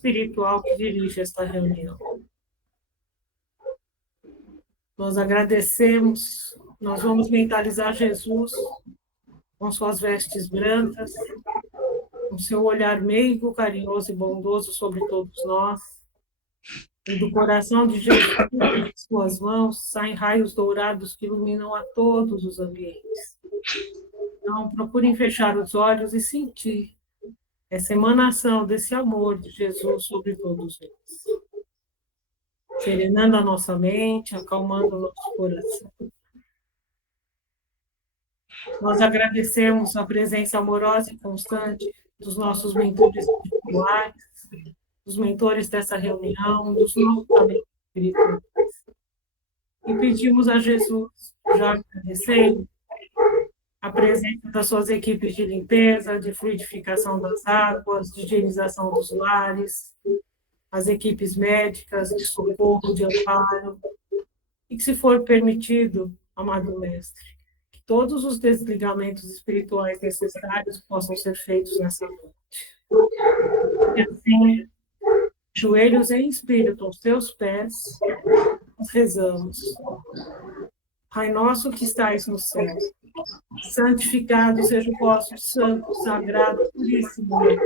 espiritual que dirige esta reunião. Nós agradecemos, nós vamos mentalizar Jesus com suas vestes brancas, com seu olhar meigo, carinhoso e bondoso sobre todos nós. E do coração de Jesus, de suas mãos, saem raios dourados que iluminam a todos os ambientes. Então, procurem fechar os olhos e sentir essa emanação desse amor de Jesus sobre todos nós. Serenando a nossa mente, acalmando o nosso coração. Nós agradecemos a presença amorosa e constante dos nossos mentores espirituais, dos mentores dessa reunião, dos nossos amigos espirituais. E pedimos a Jesus, já agradecendo, a presença das suas equipes de limpeza, de fluidificação das águas, de higienização dos lares, as equipes médicas, de socorro, de amparo, e que, se for permitido, amado Mestre, que todos os desligamentos espirituais necessários possam ser feitos nessa noite. E assim, joelhos em espírito aos teus pés, nós rezamos. Pai nosso que estais no céu, santificado seja o vosso santo, sagrado, puríssimo nome.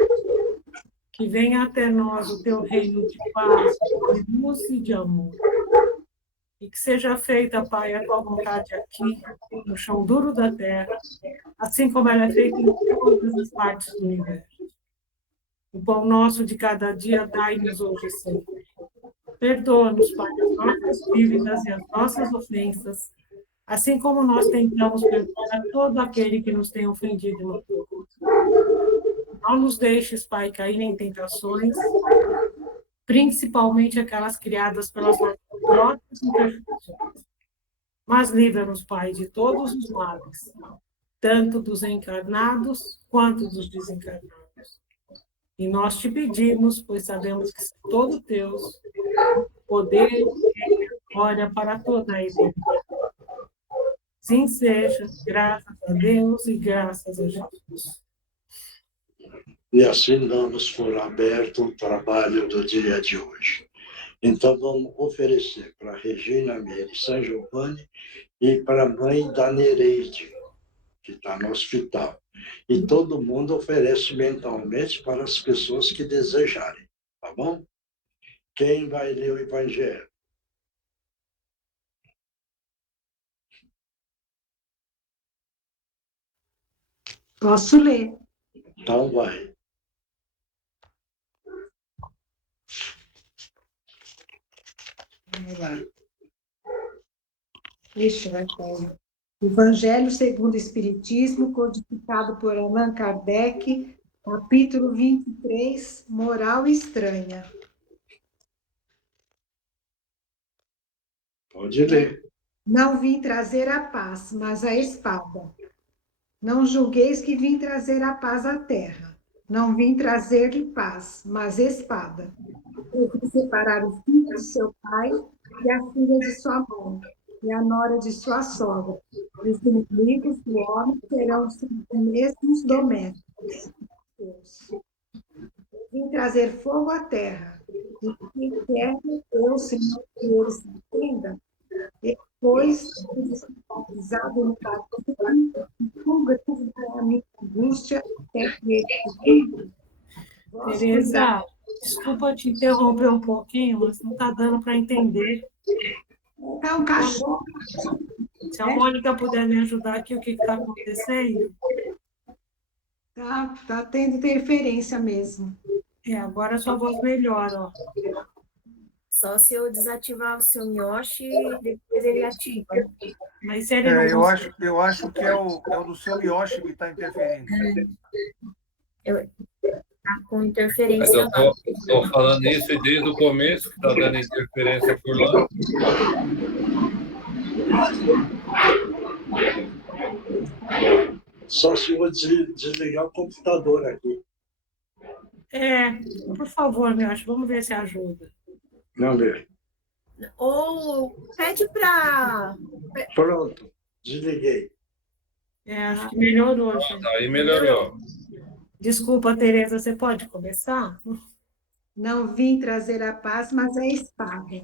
Que venha até nós o teu reino de paz, de luz e de amor. E que seja feita, Pai, a tua vontade aqui, no chão duro da terra, assim como ela é feita em todas as partes do universo. O pão nosso de cada dia dai-nos hoje sempre. Perdoa-nos, Pai, as nossas dívidas e as nossas ofensas, assim como nós tentamos perdoar a todo aquele que nos tem ofendido e magoado. Não nos deixes, Pai, cair em tentações, principalmente aquelas criadas pelas nossas próprias imperfeições. Mas livra-nos, Pai, de todos os males, tanto dos encarnados quanto dos desencarnados. E nós te pedimos, pois sabemos que são todos teus, poder e glória para toda a eternidade. Sim seja, graças a Deus e graças a Jesus. E assim damos por aberto o trabalho do dia de hoje. Então vamos oferecer para Regina Meire São Giovanni e para a mãe da Nereide, que está no hospital. E todo mundo oferece mentalmente para as pessoas que desejarem, tá bom? Quem vai ler o Evangelho? Posso ler. Então vai. Vamos lá. Ixi, vai cair. Evangelho segundo o Espiritismo, codificado por Allan Kardec, capítulo 23, Moral Estranha. Pode ler. Não vim trazer a paz, mas a espada. Não julgueis que vim trazer a paz à terra. Não vim trazer-lhe paz, mas espada. Eu vim separar o filho de seu pai e a filha de sua mãe, e a nora de sua sogra. Os inimigos do homem serão os mesmos domésticos. Deus. Vim trazer fogo à terra, e que quer eu, Senhor, que eles entendam, depois de desestabilizado no partido, com grande a minha angústia, até que ele Tereza, desculpa te interromper um pouquinho, mas não está dando para entender. É um cachorro. Se a Mônica puder me ajudar aqui, o que está acontecendo? Tá tendo interferência mesmo. Agora a sua voz melhora, ó. Só se eu desativar o seu Miyoshi, depois ele ativa. Mas se ele não eu acho que é o do seu Miyoshi que está interferindo. Tá com interferência. Mas eu estou falando isso desde o começo, que está dando interferência por lá. Só se eu desligar o computador aqui. Por favor, Miyoshi, vamos ver se ajuda. Não ver. Ou pede para... Pronto, desliguei. Acho que melhorou. Aí melhorou. Desculpa, Tereza, você pode começar? Não vim trazer a paz, mas a espada.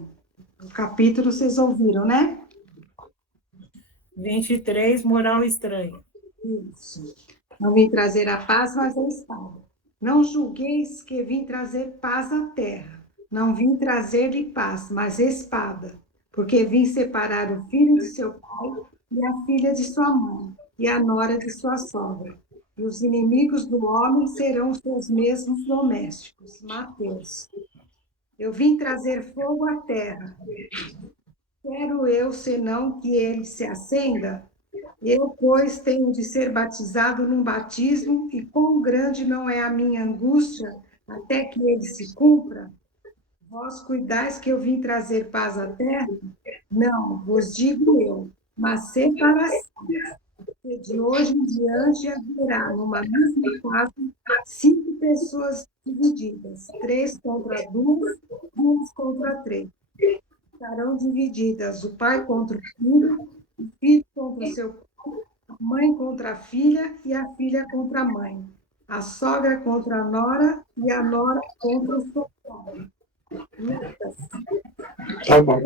O capítulo vocês ouviram, né? 23, moral estranha. Isso. Não vim trazer a paz, mas a espada. Não julgueis que vim trazer paz à terra. Não vim trazer-lhe paz, mas espada. Porque vim separar o filho de seu pai e a filha de sua mãe, e a nora de sua sogra. E os inimigos do homem serão os seus mesmos domésticos. Mateus. Eu vim trazer fogo à terra. Quero eu, senão que ele se acenda? Eu, pois, tenho de ser batizado num batismo, e quão grande não é a minha angústia até que ele se cumpra? Vós cuidais que eu vim trazer paz à terra? Não, vos digo eu, mas separação. Porque de hoje em diante haverá numa mesma casa 5 pessoas divididas, 3 contra 2, 2 contra 3. Estarão divididas o pai contra o filho contra o seu pai, a mãe contra a filha e a filha contra a mãe, a sogra contra a nora e a nora contra o sogro. Lucas, Tá bom.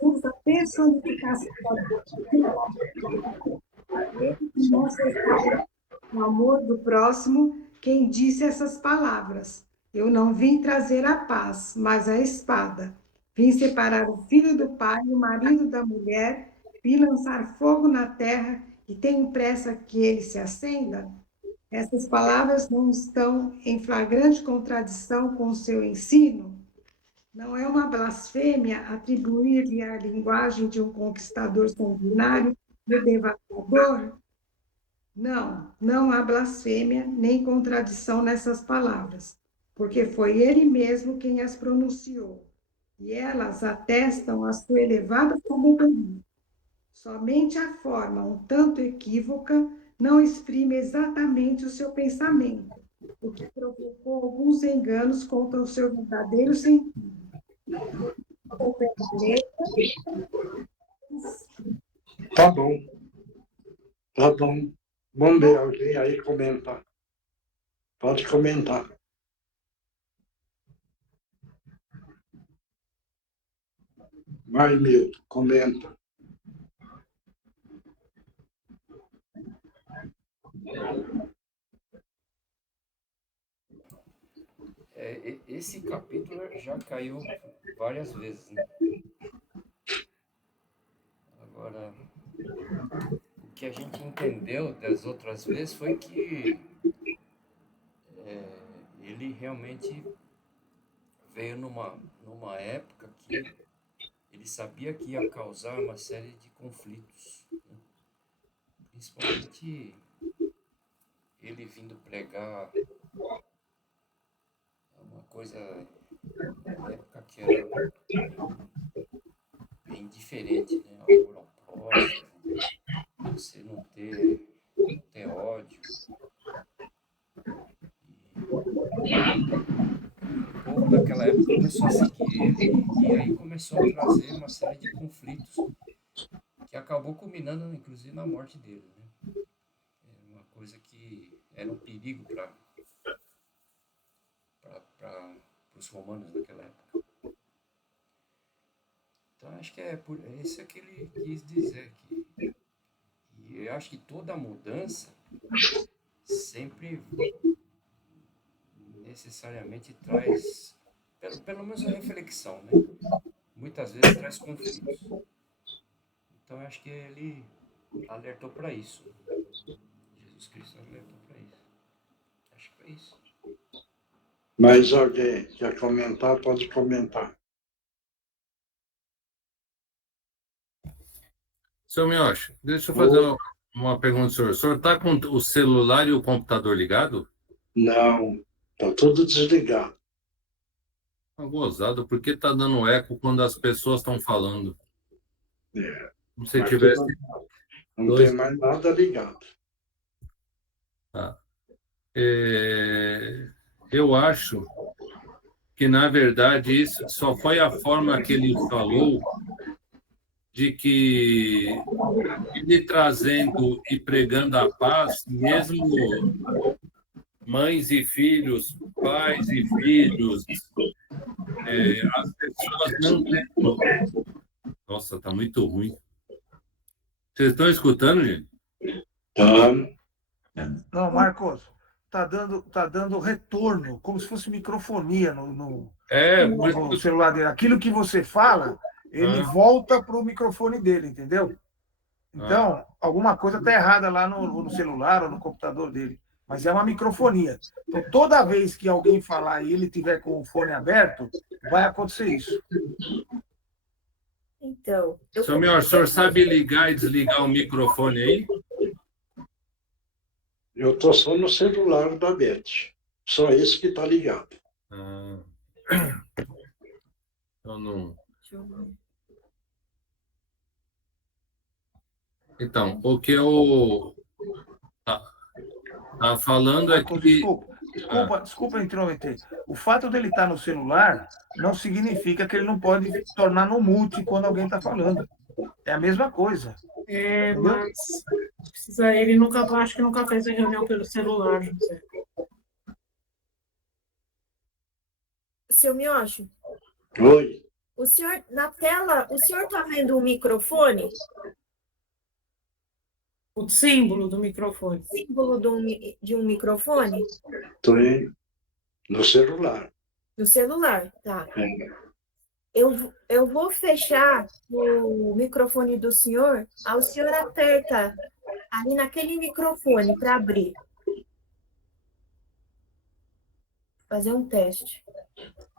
usa a personificação ele que mostra o amor do próximo, quem disse essas palavras. Eu não vim trazer a paz, mas a espada. Vim separar o filho do pai, o marido da mulher, vim lançar fogo na terra, e tenho pressa que ele se acenda. Essas palavras não estão em flagrante contradição com o seu ensino? Não é uma blasfêmia atribuir-lhe a linguagem de um conquistador sanguinário e devastador? Não, não há blasfêmia nem contradição nessas palavras, porque foi ele mesmo quem as pronunciou, e elas atestam a sua elevada sabedoria. Somente a forma um tanto equívoca não exprime exatamente o seu pensamento, o que provocou alguns enganos contra o seu verdadeiro sentido. Tá bom. Tá bom. Vamos ver alguém aí comentar. Pode comentar. Vai, Milton, comenta. Esse capítulo já caiu várias vezes, né? Agora, o que a gente entendeu das outras vezes foi que ele realmente veio numa época que ele sabia que ia causar uma série de conflitos, né? Principalmente ele vindo pregar uma coisa na época que era bem diferente, né? Amor ao próximo, você não ter ódio. O povo daquela época começou a seguir ele e aí começou a trazer uma série de conflitos que acabou culminando, inclusive, na morte dele, né? Era uma coisa que era um perigo para os romanos naquela época. Então, acho que isso é que ele quis dizer aqui. E eu acho que toda mudança sempre necessariamente traz, pelo menos a reflexão, né? Muitas vezes traz conflitos. Então, eu acho que ele alertou para isso. Jesus Cristo alertou para isso. Acho que foi isso. Mais alguém quer comentar? Pode comentar. Seu Miyoshi, deixa eu fazer uma pergunta, senhor. O senhor está com o celular e o computador ligado? Não, está tudo desligado. Tá gozado, porque está dando eco quando as pessoas estão falando. Como se tivesse... Não tem mais nada ligado. Tá. Eu acho que, na verdade, isso só foi a forma que ele falou de que ele trazendo e pregando a paz, mesmo mães e filhos pais e filhos, as pessoas não têm... Nossa, tá muito ruim. Vocês estão escutando, gente? Então, Não, Marcos, tá dando retorno, como se fosse microfonia no celular dele. Aquilo que você fala, ele volta para o microfone dele, entendeu? Então, alguma coisa está errada lá no celular ou no computador dele. Mas é uma microfonia. Então, toda vez que alguém falar e ele tiver com o fone aberto, vai acontecer isso. Então, O senhor sabe ligar e desligar o microfone aí? eu estou só no celular da Beth. Só esse que está ligado. Eu não... deixa eu ver. Então, o que eu tá falando é Marcos, que... desculpa interromper. O fato dele estar no celular não significa que ele não pode tornar no mute quando alguém está falando. É a mesma coisa. Mas ele acho que nunca fez a reunião pelo celular, José. Seu Miocho, Oi? o senhor, na tela, o senhor está vendo o microfone? O símbolo do microfone. Símbolo de um microfone? Estou no celular. No celular, tá. É. Eu vou fechar o microfone do senhor, aí o senhor aperta ali naquele microfone para abrir. Fazer um teste.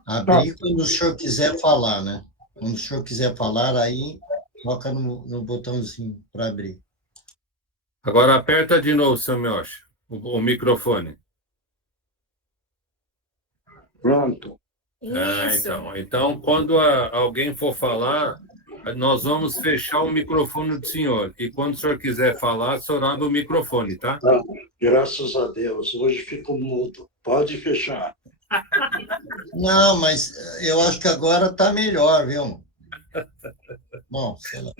Abrir quando o senhor quiser falar, né? Quando o senhor quiser falar, aí toca no botãozinho para abrir. Agora aperta de novo, seu Miocho, o microfone. Pronto. Isso. Então, quando alguém for falar, nós vamos fechar o microfone do senhor. E quando o senhor quiser falar, o senhor abre o microfone, tá? Tá. Graças a Deus. Hoje fico mudo. Pode fechar. Não, mas eu acho que agora está melhor, viu? Bom, sei lá.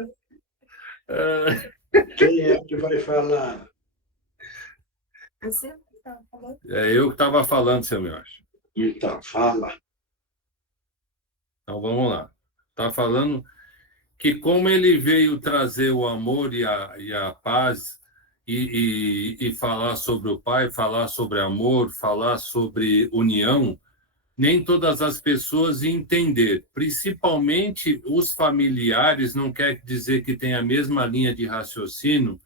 Quem é que vai falar? Você tá falando? É eu que estava falando, seu Miocho. Então, fala. Então, vamos lá. Está falando que como ele veio trazer o amor e a paz e falar sobre o Pai, falar sobre amor, falar sobre união, nem todas as pessoas entender, principalmente os familiares, não quer dizer que tem a mesma linha de raciocínio,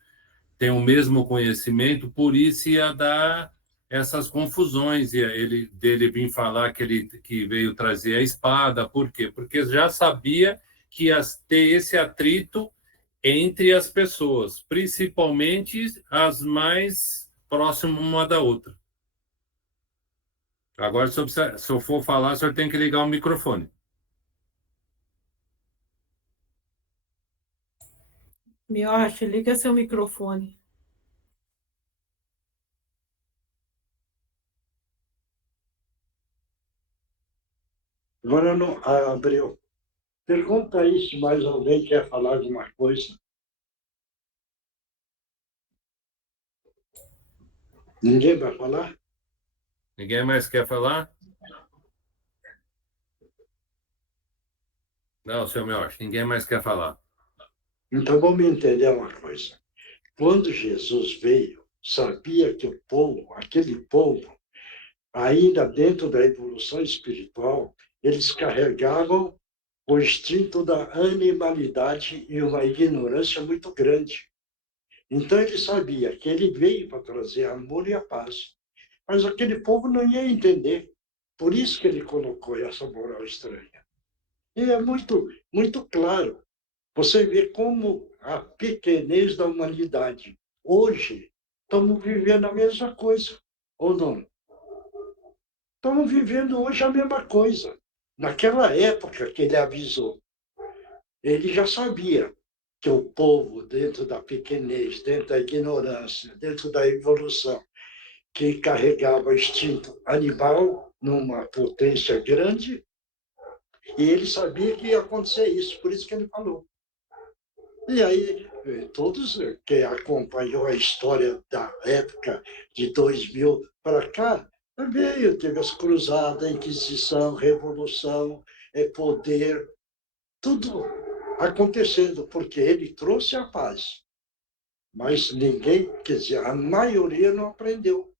tem o mesmo conhecimento, por isso ia dar essas confusões, e dele vir falar que veio trazer a espada. Por quê? Porque já sabia que ia ter esse atrito entre as pessoas, principalmente as mais próximas uma da outra. Agora, se eu for falar, o senhor tem que ligar o microfone. Miocho, liga seu microfone. Agora não abriu. Pergunta aí se mais alguém quer falar alguma coisa. Ninguém vai falar? Ninguém mais quer falar? Não, seu Miocho, ninguém mais quer falar. Então vamos entender uma coisa. Quando Jesus veio, sabia que o povo, aquele povo, ainda dentro da evolução espiritual, eles carregavam o instinto da animalidade e uma ignorância muito grande. Então ele sabia que ele veio para trazer amor e a paz. Mas aquele povo não ia entender. Por isso que ele colocou essa moral estranha. E é muito, muito claro. Você vê como a pequenez da humanidade. Hoje, estamos vivendo a mesma coisa, ou não? Estamos vivendo hoje a mesma coisa. Naquela época que ele avisou, ele já sabia que o povo, dentro da pequenez, dentro da ignorância, dentro da evolução, que carregava o instinto animal numa potência grande, e ele sabia que ia acontecer isso, por isso que ele falou. E aí, todos que acompanhou a história da época de 2000 para cá, Veio, teve as cruzadas, a Inquisição, Revolução, poder, tudo acontecendo, porque ele trouxe a paz. Mas ninguém, quer dizer, a maioria não aprendeu.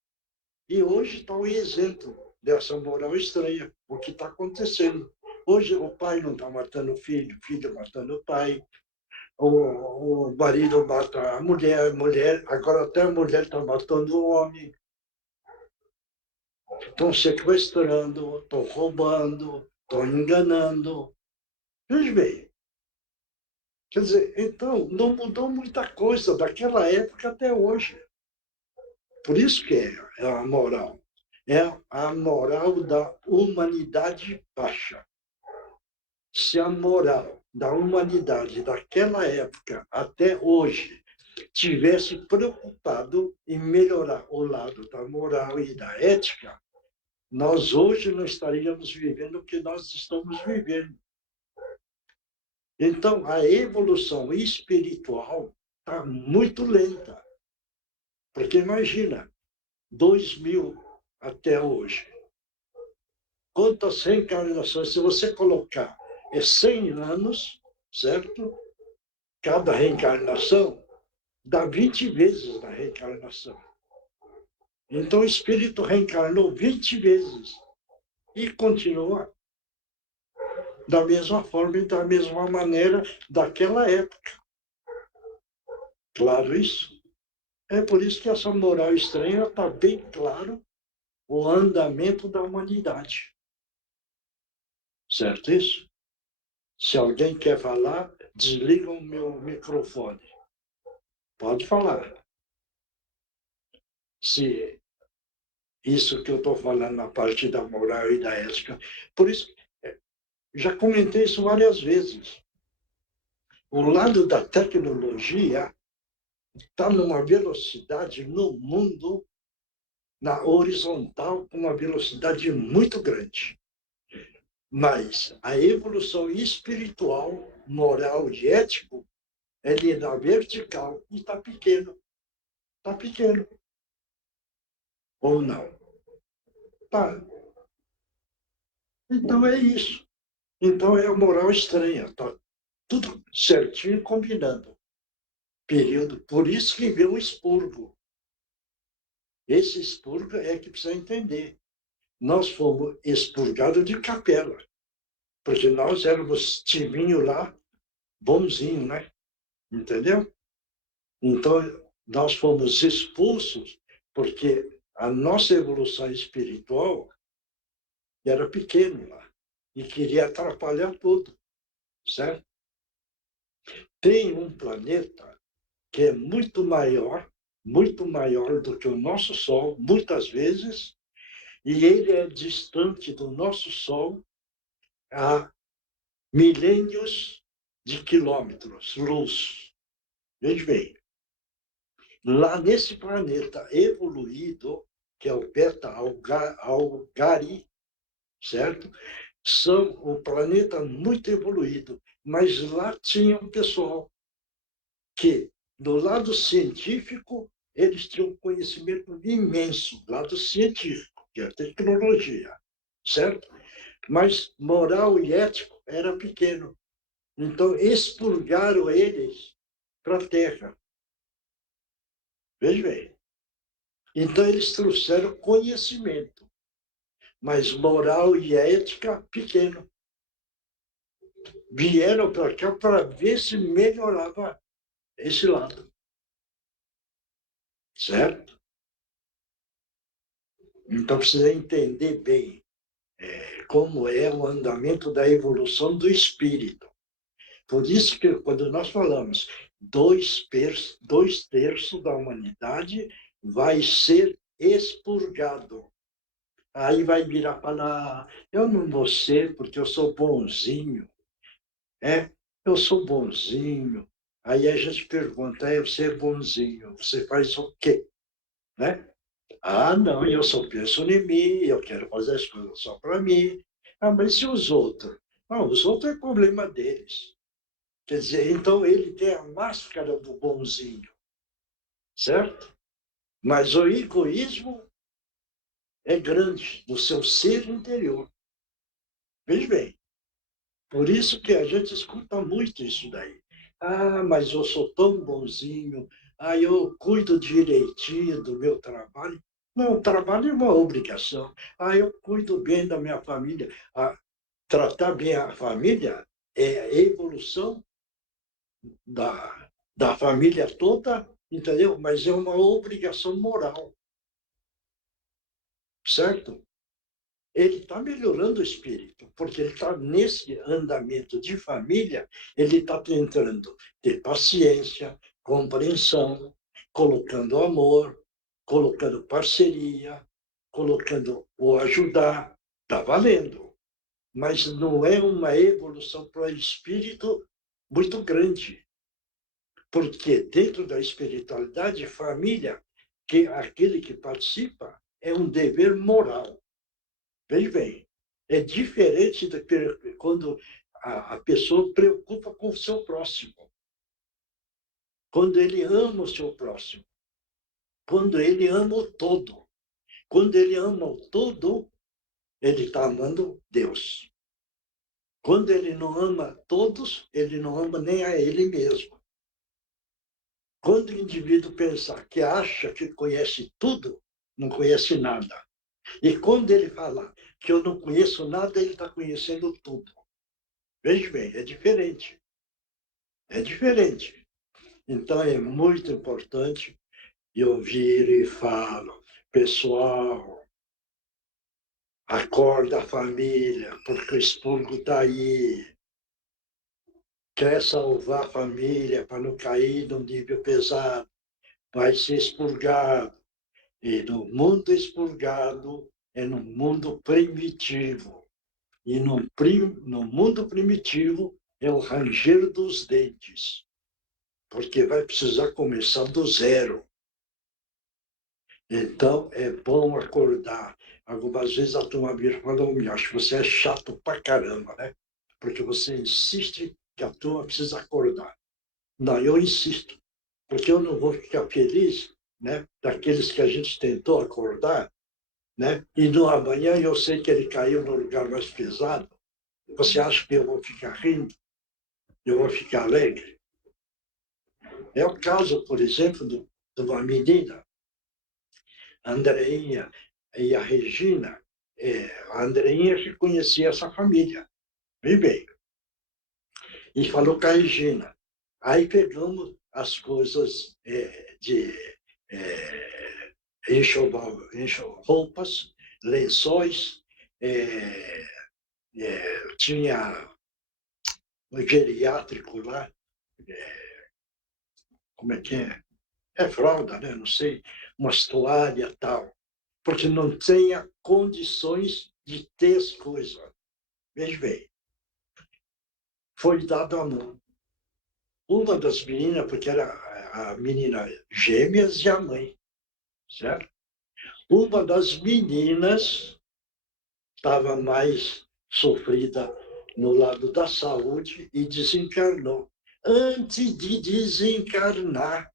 E hoje está o exemplo dessa moral estranha, o que está acontecendo. Hoje o pai não está matando o filho matando o pai, o marido mata a mulher, agora até a mulher está matando o homem. Estão sequestrando, estão roubando, estão enganando. Veja bem. Quer dizer, então, não mudou muita coisa daquela época até hoje. Por isso que é a moral. É a moral da humanidade baixa. Se a moral da humanidade daquela época até hoje tivesse preocupado em melhorar o lado da moral e da ética, nós hoje não estaríamos vivendo o que nós estamos vivendo. Então, a evolução espiritual está muito lenta. Porque imagina, 2000 até hoje. Quantas reencarnações? Se você colocar 100 anos, certo? Cada reencarnação dá 20 vezes na reencarnação. Então o espírito reencarnou 20 vezes e continua da mesma forma e da mesma maneira daquela época. Claro isso? É por isso que essa moral estranha está bem claro o andamento da humanidade. Certo isso? Se alguém quer falar, desliga o meu microfone. Pode falar. Se isso que eu estou falando na parte da moral e da ética. Por isso, já comentei isso várias vezes. O lado da tecnologia está numa velocidade no mundo, na horizontal, com uma velocidade muito grande. Mas a evolução espiritual, moral e ético, ele é na vertical e está pequeno. Está pequeno. Ou não? Tá. Então é isso. Então é a moral estranha. Está tudo certinho combinando. Período. Por isso que veio o expurgo. Esse expurgo é que precisa entender. Nós fomos expurgados de capela. Porque nós éramos timinho lá, bonzinho, né? Entendeu? Então, nós fomos expulsos porque a nossa evolução espiritual era pequena lá e queria atrapalhar tudo, certo? Tem um planeta que é muito maior do que o nosso Sol, muitas vezes, e ele é distante do nosso Sol a milênios de quilômetros, luz. Veja bem, lá nesse planeta evoluído, que é o Beta Algari, certo? São um planeta muito evoluído, mas lá tinha um pessoal que, do lado científico, eles tinham um conhecimento imenso, do lado científico, que é a tecnologia, certo? Mas moral e ético era pequeno. Então, expurgaram eles para a Terra. Veja bem. Então, eles trouxeram conhecimento, mas moral e ética, pequeno. Vieram para cá para ver se melhorava esse lado. Certo? Então, precisa entender bem como é o andamento da evolução do espírito. Por isso que, quando nós falamos 2/3 da humanidade vai ser expurgado. Aí vai virar e falar, eu não vou ser porque eu sou bonzinho. Eu sou bonzinho. Aí a gente pergunta, você é bonzinho, você faz o quê? Né? Ah, não, eu só penso em mim, eu quero fazer as coisas só para mim. Ah, mas e os outros? Não, os outros é problema deles. Quer dizer, então ele tem a máscara do bonzinho, certo? Mas o egoísmo é grande, do seu ser interior. Veja bem, por isso que a gente escuta muito isso daí. Ah, mas eu sou tão bonzinho, eu cuido direitinho do meu trabalho. Não, o trabalho é uma obrigação. Eu cuido bem da minha família. Tratar bem a família é a evolução da família toda, entendeu? Mas é uma obrigação moral, certo? Ele está melhorando o espírito, porque ele está nesse andamento de família, ele está tentando ter paciência, compreensão, colocando amor, colocando parceria, colocando o ajudar, está valendo. Mas não é uma evolução para o espírito muito grande, porque dentro da espiritualidade, família, que aquele que participa, é um dever moral. Veja bem, é diferente do que quando a pessoa preocupa com o seu próximo, quando ele ama o seu próximo, quando ele ama o todo. Quando ele ama o todo, ele está amando Deus. Quando ele não ama todos, ele não ama nem a ele mesmo. Quando o indivíduo pensa que acha que conhece tudo, não conhece nada. E quando ele fala que eu não conheço nada, ele está conhecendo tudo. Veja bem, é diferente. É diferente. Então, é muito importante eu vir e falo, pessoal, acorda a família, porque o expurgo está aí. Quer salvar a família para não cair num nível pesado, vai ser expurgado. E no mundo expurgado é no mundo primitivo. E no mundo primitivo é o ranger dos dentes, porque vai precisar começar do zero. Então, é bom acordar. Algumas vezes a turma vira e fala, acho que você é chato pra caramba, né? Porque você insiste que a turma precisa acordar. Não, eu insisto, porque eu não vou ficar feliz, né, daqueles que a gente tentou acordar, né? E no amanhã eu sei que ele caiu no lugar mais pesado. Você acha que eu vou ficar rindo? Eu vou ficar alegre? É o caso, por exemplo, de uma menina, a Andreinha e a Regina. A Andreinha que conhecia essa família, bem. E falou com a Regina. Aí pegamos as coisas de roupas, lençóis, tinha um geriátrico lá, como é que é? É fralda, né? Não sei, umas toalhas e tal, porque não tinha condições de ter as coisas. Veja bem, foi dado a mão. Uma das meninas, porque era a menina gêmeas e a mãe, certo? Uma das meninas estava mais sofrida no lado da saúde e desencarnou. Antes de desencarnar,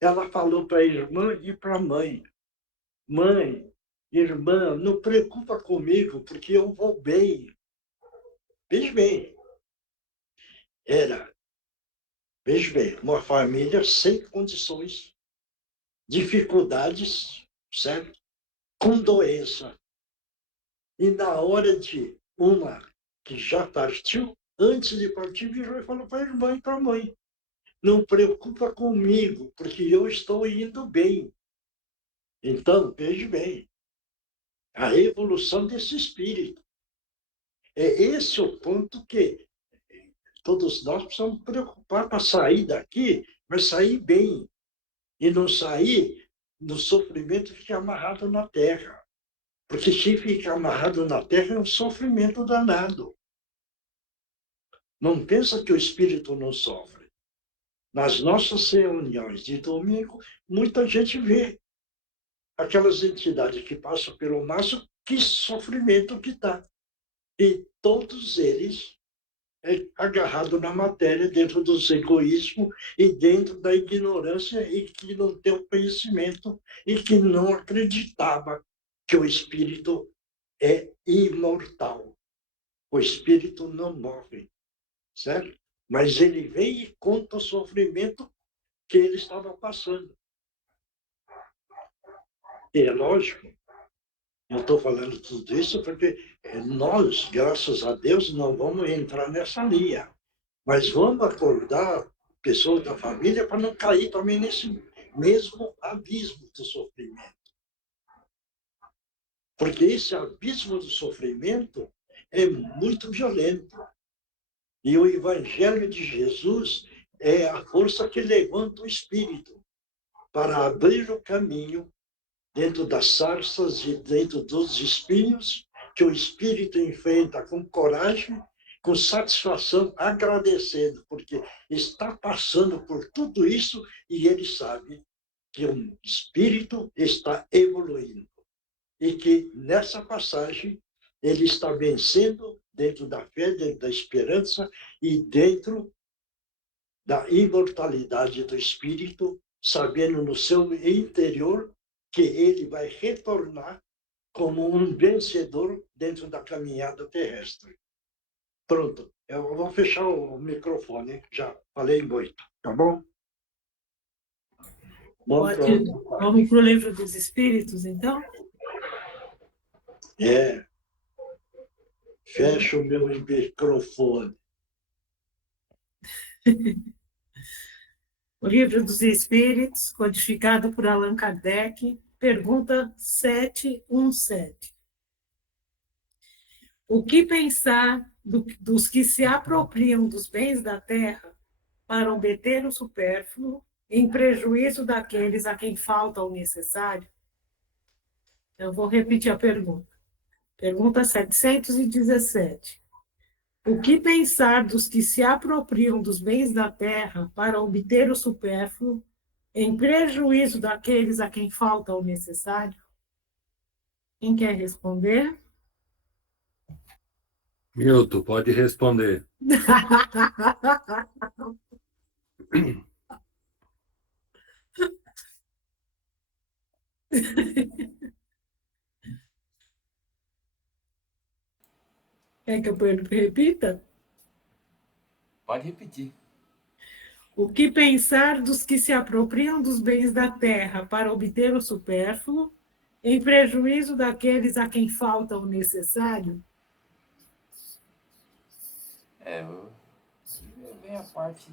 ela falou para a irmã e para a mãe: mãe, irmã, não preocupa comigo, porque eu vou bem. Veja bem, veja bem, uma família sem condições, dificuldades, certo? Com doença. E na hora de uma que já partiu, antes de partir, virou e falou para a irmã e para a mãe: não preocupa comigo, porque eu estou indo bem. Então, veja bem, a evolução desse espírito. É esse o ponto que todos nós precisamos preocupar para sair daqui, mas sair bem. E não sair no sofrimento que fica amarrado na terra. Porque se ficar amarrado na terra é um sofrimento danado. Não pensa que o espírito não sofre. Nas nossas reuniões de domingo, muita gente vê aquelas entidades que passam pelo máximo, que sofrimento que está. E todos eles agarrados na matéria, dentro do egoísmo e dentro da ignorância, e que não tem o conhecimento e que não acreditava que o espírito é imortal. O espírito não morre, certo? Mas ele vem e conta o sofrimento que ele estava passando. E é lógico, eu estou falando tudo isso porque nós, graças a Deus, não vamos entrar nessa linha. Mas vamos acordar pessoas da família para não cair também nesse mesmo abismo do sofrimento. Porque esse abismo do sofrimento é muito violento. E o Evangelho de Jesus é a força que levanta o espírito para abrir o caminho dentro das sarças e dentro dos espinhos que o espírito enfrenta com coragem, com satisfação, agradecendo, porque está passando por tudo isso e ele sabe que o espírito está evoluindo e que nessa passagem ele está vencendo dentro da fé, dentro da esperança e dentro da imortalidade do espírito, sabendo no seu interior que ele vai retornar como um vencedor dentro da caminhada terrestre. Pronto, eu vou fechar o microfone, já falei muito, tá bom? Vamos para o Livro dos Espíritos, então? Fecha o meu microfone. O Livro dos Espíritos, codificado por Allan Kardec, pergunta 717. O que pensar dos que se apropriam dos bens da terra para obter o supérfluo, em prejuízo daqueles a quem falta o necessário? Eu vou repetir a pergunta. Pergunta 717. O que pensar dos que se apropriam dos bens da terra para obter o supérfluo, em prejuízo daqueles a quem falta o necessário? Quem quer responder? Milton, pode responder. Quer que eu repita? Pode repetir. O que pensar dos que se apropriam dos bens da terra para obter o supérfluo, em prejuízo daqueles a quem falta o necessário? Vem a parte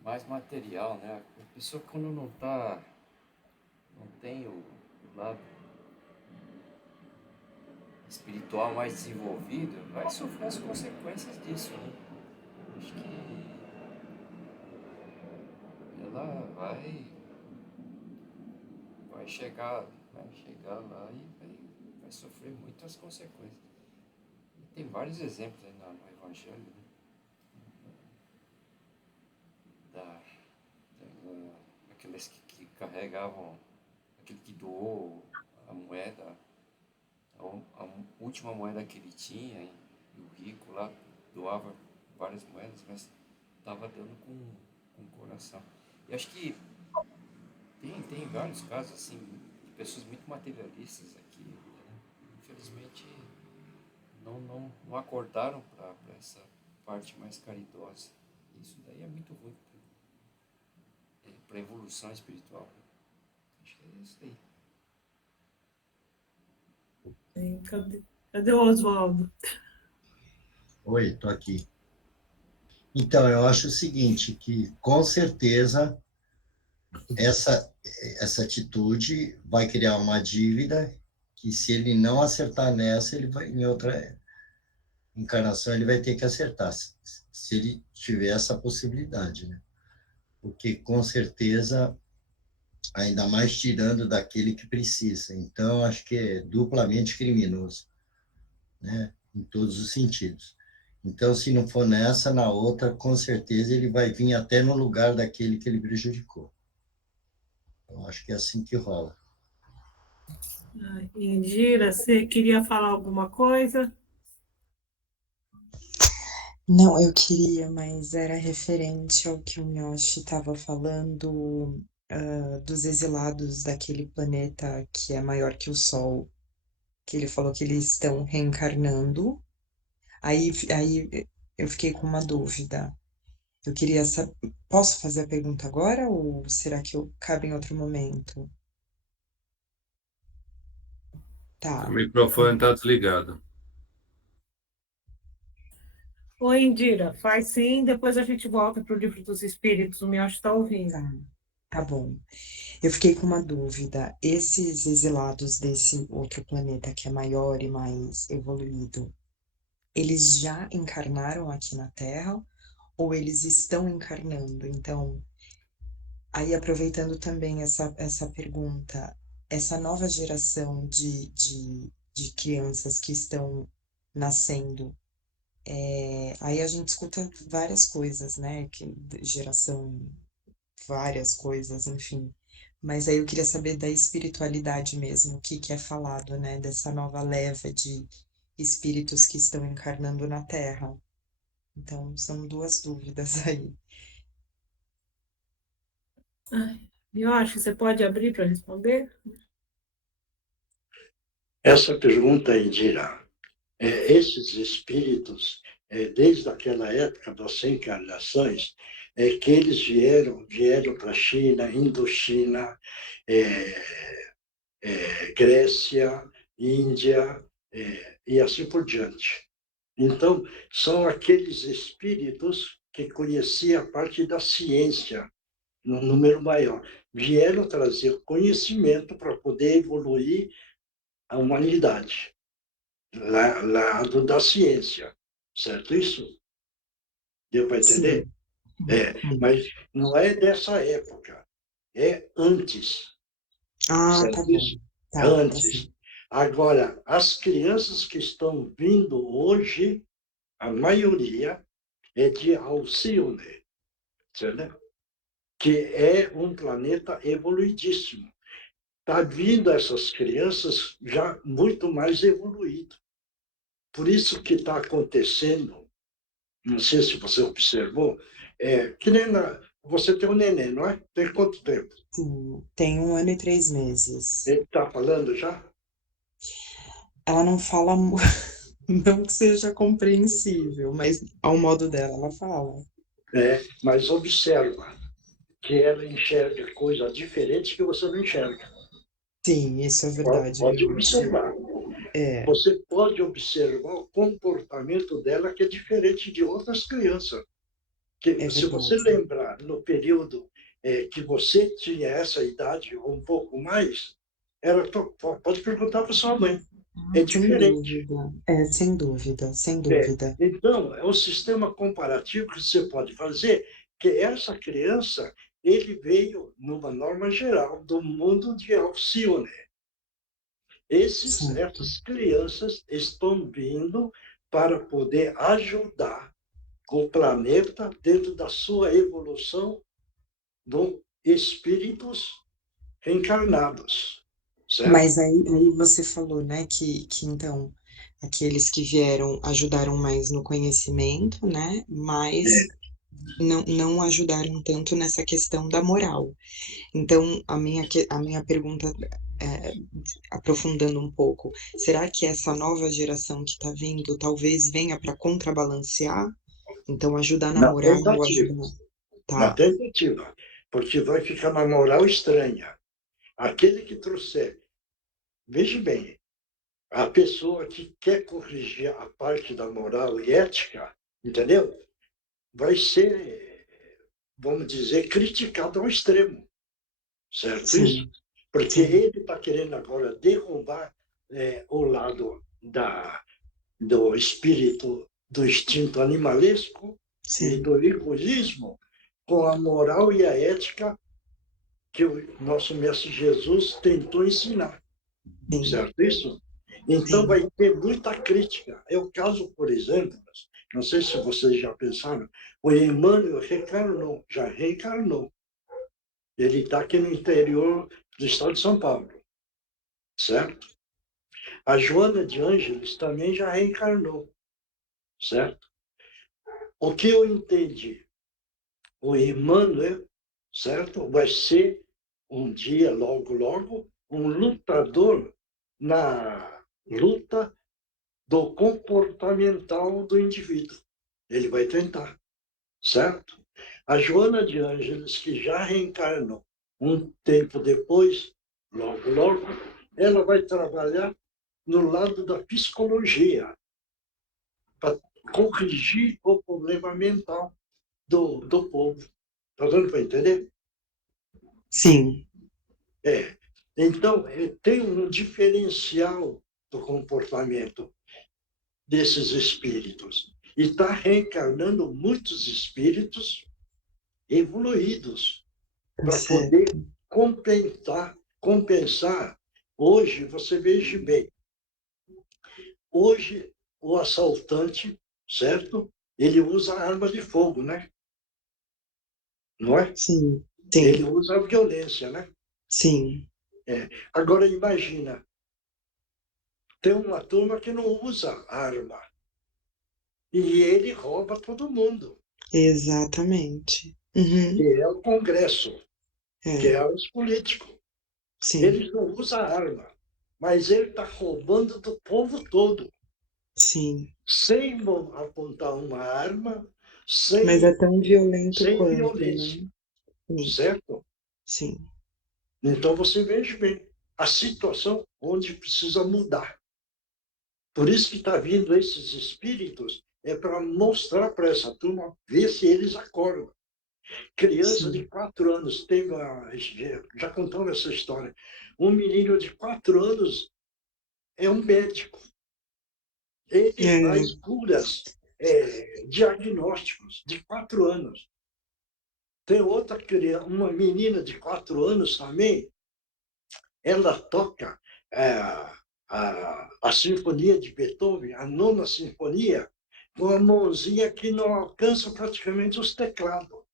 mais material, né? A pessoa quando não tem o lado espiritual mais desenvolvido, vai sofrer as consequências disso, né? Acho que ela vai chegar lá e vai sofrer muitas consequências. E tem vários exemplos aí no Evangelho, né? Aqueles que carregavam, aquele que doou a moeda, a última moeda que ele tinha, e o rico lá doava várias moedas, mas estava dando com o coração. E acho que tem vários casos assim, de pessoas muito materialistas aqui, né? Infelizmente não acordaram para essa parte mais caridosa. Isso daí é muito ruim para a evolução espiritual. Acho que é isso aí. Cadê o Oswaldo? Oi, estou aqui. Então, eu acho o seguinte, que com certeza essa atitude vai criar uma dívida que, se ele não acertar nessa, ele vai, em outra encarnação, ele vai ter que acertar, se ele tiver essa possibilidade, né? Porque, com certeza, ainda mais tirando daquele que precisa. Então, acho que é duplamente criminoso, né? Em todos os sentidos. Então, se não for nessa, na outra, com certeza ele vai vir até no lugar daquele que ele prejudicou. Então, acho que é assim que rola. Indira, você queria falar alguma coisa? Não, eu queria, mas era referente ao que o Miyoshi estava falando dos exilados daquele planeta que é maior que o Sol, que ele falou que eles estão reencarnando. Aí eu fiquei com uma dúvida. Eu queria saber. Posso fazer a pergunta agora ou será que eu cabe em outro momento? O Tá. microfone está desligado. Oi, Indira, faz sim, depois a gente volta para o Livro dos Espíritos, o Miocha está ouvindo. Tá bom. Eu fiquei com uma dúvida. Esses exilados desse outro planeta que é maior e mais evoluído, eles já encarnaram aqui na Terra ou eles estão encarnando? Então, aí aproveitando também essa pergunta, essa nova geração de crianças que estão nascendo, aí a gente escuta várias coisas, né? Que geração, várias coisas, enfim. Mas aí eu queria saber da espiritualidade mesmo, o que que é falado, né? Dessa nova leva de espíritos que estão encarnando na Terra. Então, são duas dúvidas aí. Miocha, você pode abrir para responder? Essa pergunta, Indira, esses espíritos, desde aquela época das reencarnações, que eles vieram para a China, Indochina, Grécia, Índia, e assim por diante. Então, são aqueles espíritos que conheciam a parte da ciência, no número maior. Vieram trazer conhecimento para poder evoluir a humanidade, lado da ciência. Certo isso? Deu para entender? Sim. Mas não é dessa época, é antes. Ah, Certo tá bom. isso? Tá Antes. sim. Agora, as crianças que estão vindo hoje, a maioria é de Alcione, certo? Que é um planeta evoluidíssimo. Está vindo essas crianças já muito mais evoluído. Por isso que está acontecendo, não sei se você observou, que nem você tem um neném, não é? Tem quanto tempo? Sim, tem 1 ano e 3 meses. Ele está falando já? Ela não fala, não que seja compreensível, mas ao modo dela, ela fala. Mas observa que ela enxerga coisas diferentes que você não enxerga. Sim, isso é verdade. Pode observar. É, Você pode observar o comportamento dela que é diferente de outras crianças. Que, se você verdade. lembrar no período que você tinha essa idade ou um pouco mais, pode perguntar para sua mãe. É Sem diferente. dúvida. Sem dúvida, sem dúvida. Então, é um sistema comparativo que você pode fazer, que essa criança, ele veio numa norma geral do mundo de Alcione. Essas crianças estão vindo para poder ajudar o planeta dentro da sua evolução dos espíritos reencarnados. Certo? Mas aí você falou, né, que então aqueles que vieram ajudaram mais no conhecimento, né, mas não ajudaram tanto nessa questão da moral. Então, a minha pergunta, aprofundando um pouco, será que essa nova geração que está vindo talvez venha para contrabalancear? Então, ajudar na Na moral, tentativa. ajudar. Na Tá, tentativa. Porque vai ficar uma moral estranha. Aquele que trouxer. Veja bem, a pessoa que quer corrigir a parte da moral e ética, entendeu? Vai ser, vamos dizer, criticado ao extremo. Certo sim, isso? Porque ele está querendo agora derrubar o lado do espírito, do instinto animalesco e do egoísmo com a moral e a ética que o nosso Mestre Jesus tentou ensinar. sim, Certo isso? Então vai ter muita crítica. É o caso, por exemplo, não sei se vocês já pensaram, o Emmanuel já reencarnou. Ele está aqui no interior do estado de São Paulo, certo? A Joana de Ângeles também já reencarnou, certo? O que eu entendi? O Emmanuel, certo? Vai ser um dia, logo, um lutador na luta do comportamental do indivíduo. Ele vai tentar, certo? A Joana de Ângeles, que já reencarnou um tempo depois, logo, ela vai trabalhar no lado da psicologia, para corrigir o problema mental do povo. Está dando para entender? Sim. Então, tem um diferencial do comportamento desses espíritos. E está reencarnando muitos espíritos evoluídos para poder compensar. Hoje, você veja bem, hoje o assaltante, certo? Ele usa arma de fogo, né? Não é? Sim. Ele usa a violência, né? Sim. Agora, imagina, tem uma turma que não usa arma e ele rouba todo mundo. Exatamente. Que é o Congresso, que é os políticos. Sim. Eles não usam arma, mas ele está roubando do povo todo. Sim. Sem apontar uma arma, Mas é tão violento sem quanto, violência. né? Sim. Certo? Sim. Então você veja bem a situação onde precisa mudar. Por isso que está vindo esses espíritos, é para mostrar para essa turma, ver se eles acordam. Criança de 4 anos, já contamos essa história. Um menino de 4 anos é um médico. Ele faz curas, diagnósticos, de 4 anos. Tem outra criança, uma menina de 4 anos também, ela toca a Sinfonia de Beethoven, a 9ª Sinfonia, com a mãozinha que não alcança praticamente os teclados.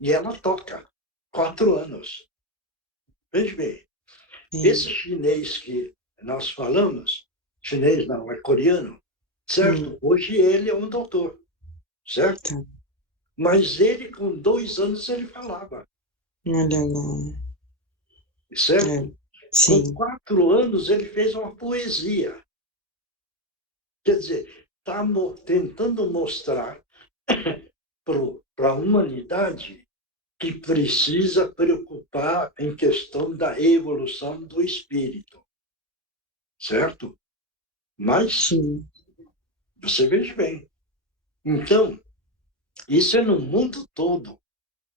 E ela toca, 4 anos. Veja bem, esse chinês que nós falamos, chinês não, é coreano, certo? Hoje ele é um doutor, certo? Mas ele, com 2 anos, ele falava. Olha lá. Certo? Sim. Com 4 anos, ele fez uma poesia. Quer dizer, está tentando mostrar para a humanidade que precisa preocupar em questão da evolução do espírito. Certo? Mas, você veja bem. Então, isso é no mundo todo.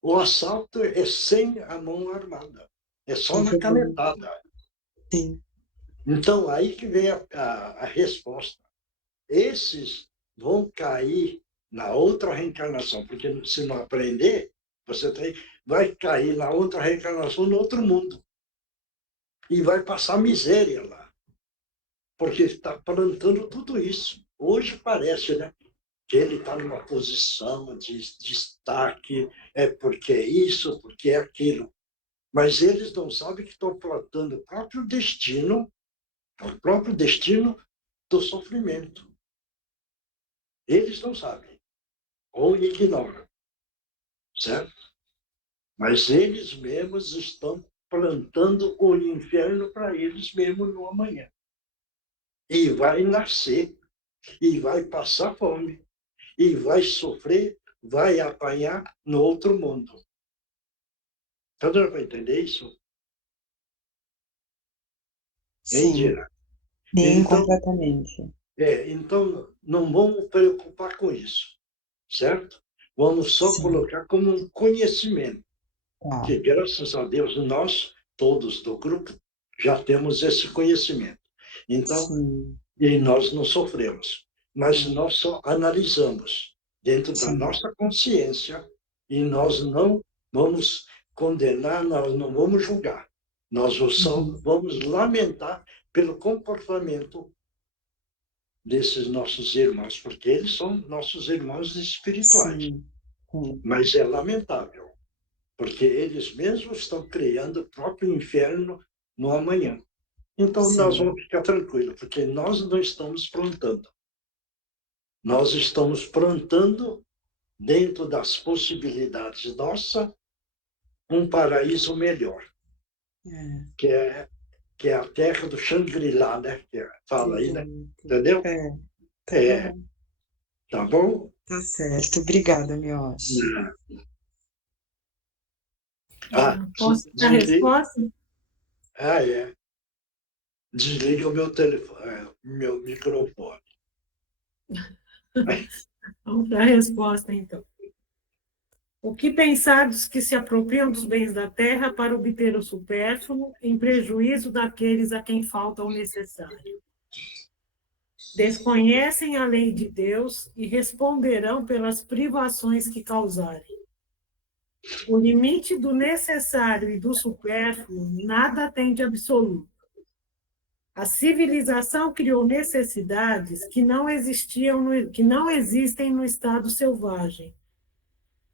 O assalto é sem a mão armada. É só na canetada. Sim. Então, aí que vem a resposta. Esses vão cair na outra reencarnação, porque se não aprender, você vai cair na outra reencarnação no outro mundo. E vai passar miséria lá. Porque está plantando tudo isso. Hoje parece, né, que ele está numa posição de destaque, porque é isso, porque é aquilo. Mas eles não sabem que estão plantando o próprio destino do sofrimento. Eles não sabem, ou ignoram, certo? Mas eles mesmos estão plantando o inferno para eles mesmos no amanhã. E vai nascer, e vai passar fome, e vai sofrer, vai apanhar no outro mundo. Está dando para entender isso? Sim. Dira? Bem, então, completamente. Então, não vamos preocupar com isso, certo? Vamos só colocar como um conhecimento, que graças a Deus nós, todos do grupo, já temos esse conhecimento. Então, e nós não sofremos, mas nós só analisamos dentro da nossa consciência e nós não vamos condenar, nós não vamos julgar. Nós só vamos lamentar pelo comportamento desses nossos irmãos, porque eles são nossos irmãos espirituais. Mas é lamentável, porque eles mesmos estão criando o próprio inferno no amanhã. Então, nós vamos ficar tranquilos, porque nós não estamos plantando. Nós estamos plantando, dentro das possibilidades nossas, um paraíso melhor. que é a terra do Shangri-La, né? Fala aí, né? Exato. Entendeu? Tá É, bom. tá bom? Tá certo. Obrigada, Mioshi. Posso dar a resposta? É. Desliga o meu telefone, meu microfone. Vamos dar a resposta, então. O que pensar dos que se apropriam dos bens da terra para obter o supérfluo, em prejuízo daqueles a quem falta o necessário? Desconhecem a lei de Deus e responderão pelas privações que causarem. O limite do necessário e do supérfluo nada tem de absoluto. A civilização criou necessidades que não existem no estado selvagem.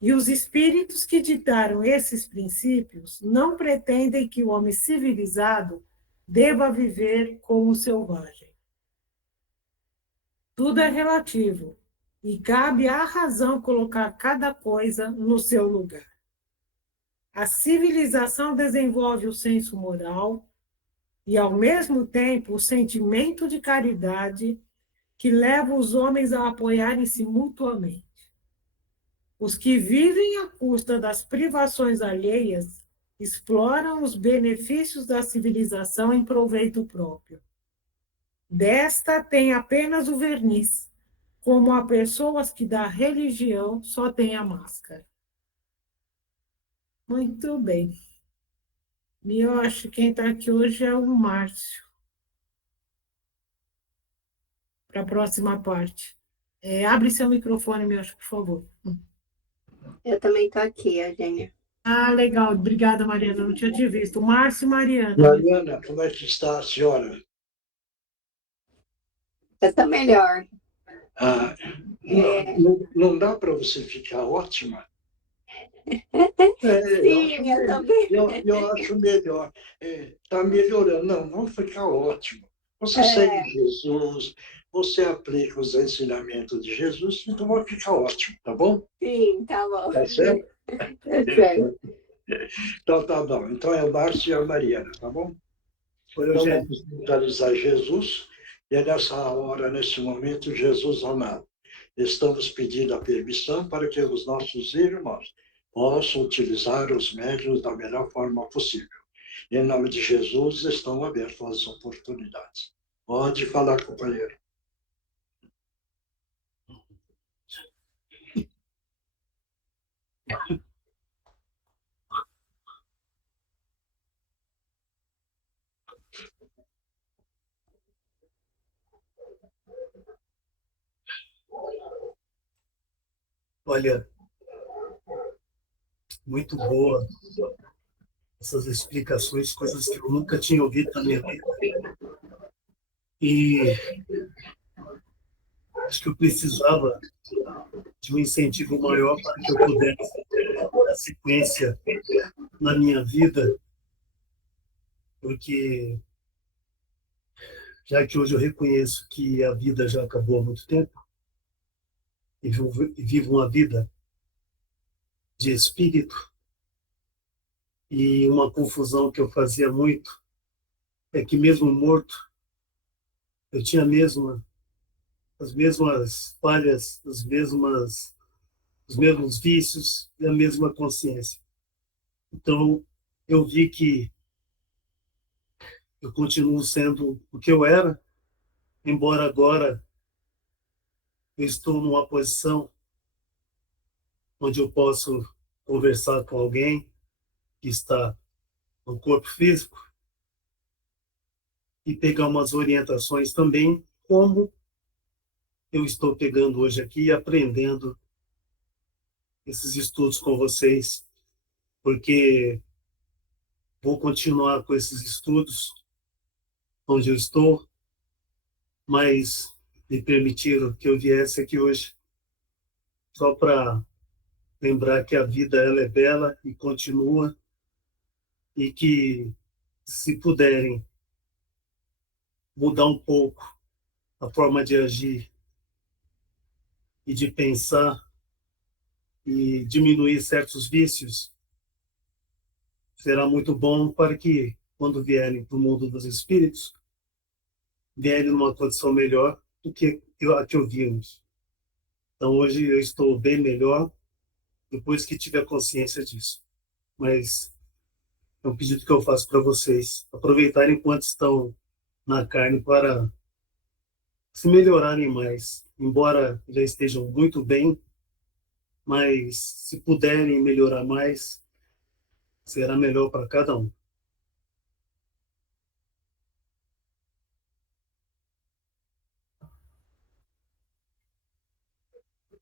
E os espíritos que ditaram esses princípios não pretendem que o homem civilizado deva viver como selvagem. Tudo é relativo, e cabe à razão colocar cada coisa no seu lugar. A civilização desenvolve o senso moral e, ao mesmo tempo, o sentimento de caridade que leva os homens a apoiarem-se mutuamente. Os que vivem à custa das privações alheias exploram os benefícios da civilização em proveito próprio. Desta tem apenas o verniz, como há pessoas que da religião só têm a máscara. Muito bem. E eu acho que quem está aqui hoje é o Márcio. Para a próxima parte. Abre seu microfone, Mioshi, por favor. Eu também estou aqui, Eugênia. Ah, legal. Obrigada, Mariana. Não tinha te visto. Márcio e Mariana. Mariana, como é que está a senhora? Está melhor. Não dá para você ficar ótima? Sim, eu também. Eu acho melhor. Está melhorando. Não ficar ótimo. Você segue Jesus, você aplica os ensinamentos de Jesus, então vai ficar ótimo, tá bom? Sim, tá bom. Tá certo? Certo. Então tá bom. Então é o Márcio e a Mariana, tá bom? Então vamos mentalizar Jesus, e é nessa hora, nesse momento, Jesus amado. Estamos pedindo a permissão para que os nossos irmãos possam utilizar os médiuns da melhor forma possível. Em nome de Jesus, estão abertas as oportunidades. Pode falar, companheiro. Olha, muito boa essas explicações, coisas que eu nunca tinha ouvido na minha vida. E acho que eu precisava de um incentivo maior para que eu pudesse dar sequência na minha vida, porque já que hoje eu reconheço que a vida já acabou há muito tempo, e vivo uma vida de espírito, e uma confusão que eu fazia muito é que mesmo morto, eu tinha as mesmas falhas, os mesmos vícios e a mesma consciência. Então, eu vi que eu continuo sendo o que eu era, embora agora eu estou numa posição onde eu posso conversar com alguém que está no corpo físico e pegar umas orientações também, como eu estou pegando hoje aqui e aprendendo esses estudos com vocês, porque vou continuar com esses estudos onde eu estou, mas me permitiram que eu viesse aqui hoje só para lembrar que a vida ela é bela e continua, e que, se puderem mudar um pouco a forma de agir e de pensar e diminuir certos vícios, será muito bom para que quando vierem para o mundo dos espíritos, vierem numa condição melhor do que a que eu vimos. Então, hoje eu estou bem melhor depois que tive a consciência disso. Mas é um pedido que eu faço para vocês aproveitarem enquanto estão na carne para se melhorarem mais. Embora já estejam muito bem, mas se puderem melhorar mais, será melhor para cada um.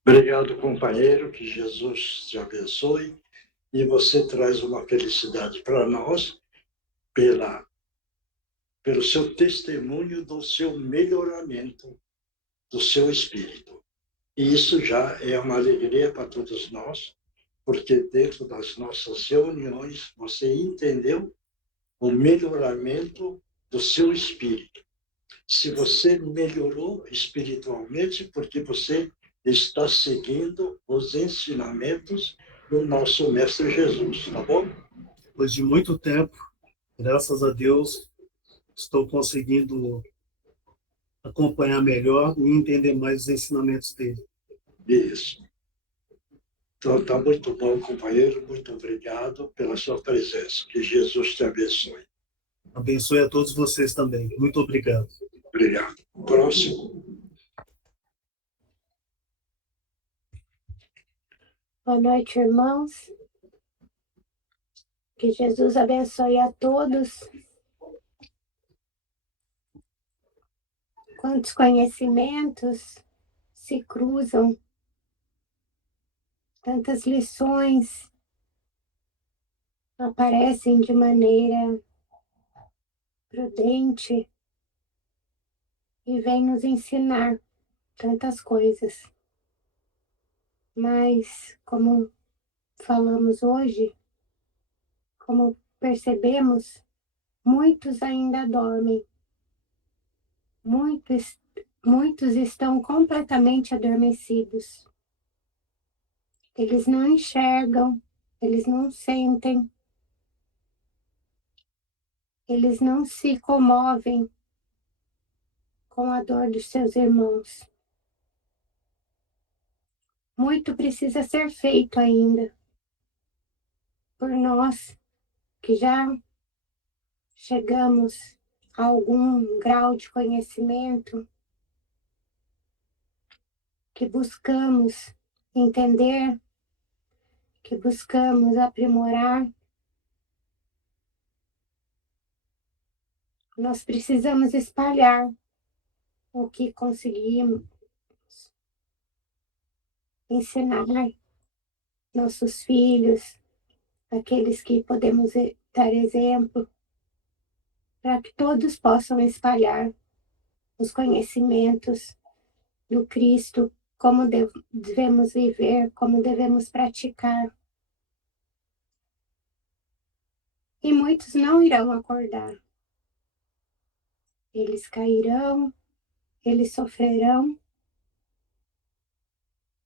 Obrigado, companheiro, que Jesus te abençoe e você traz uma felicidade para nós pelo seu testemunho do seu melhoramento do seu espírito. E isso já é uma alegria para todos nós, porque dentro das nossas reuniões você entendeu o melhoramento do seu espírito. Se você melhorou espiritualmente, porque você está seguindo os ensinamentos do nosso Mestre Jesus, tá bom? Depois de muito tempo, graças a Deus, estou conseguindo acompanhar melhor e entender mais os ensinamentos dele. Isso. Então, tá muito bom, companheiro. Muito obrigado pela sua presença. Que Jesus te abençoe. Abençoe a todos vocês também. Muito obrigado. Obrigado. Próximo. Boa noite, irmãos. Que Jesus abençoe a todos. Quantos conhecimentos se cruzam, tantas lições aparecem de maneira prudente e vêm nos ensinar tantas coisas. Mas, como falamos hoje, como percebemos, muitos ainda dormem. Muitos estão completamente adormecidos. Eles não enxergam, eles não sentem, eles não se comovem com a dor dos seus irmãos. Muito precisa ser feito ainda por nós que já chegamos a algum grau de conhecimento, que buscamos entender, que buscamos aprimorar. Nós precisamos espalhar o que conseguimos, ensinar nossos filhos, aqueles que podemos dar exemplo, para que todos possam espalhar os conhecimentos do Cristo, como devemos viver, como devemos praticar. E muitos não irão acordar. Eles cairão, eles sofrerão.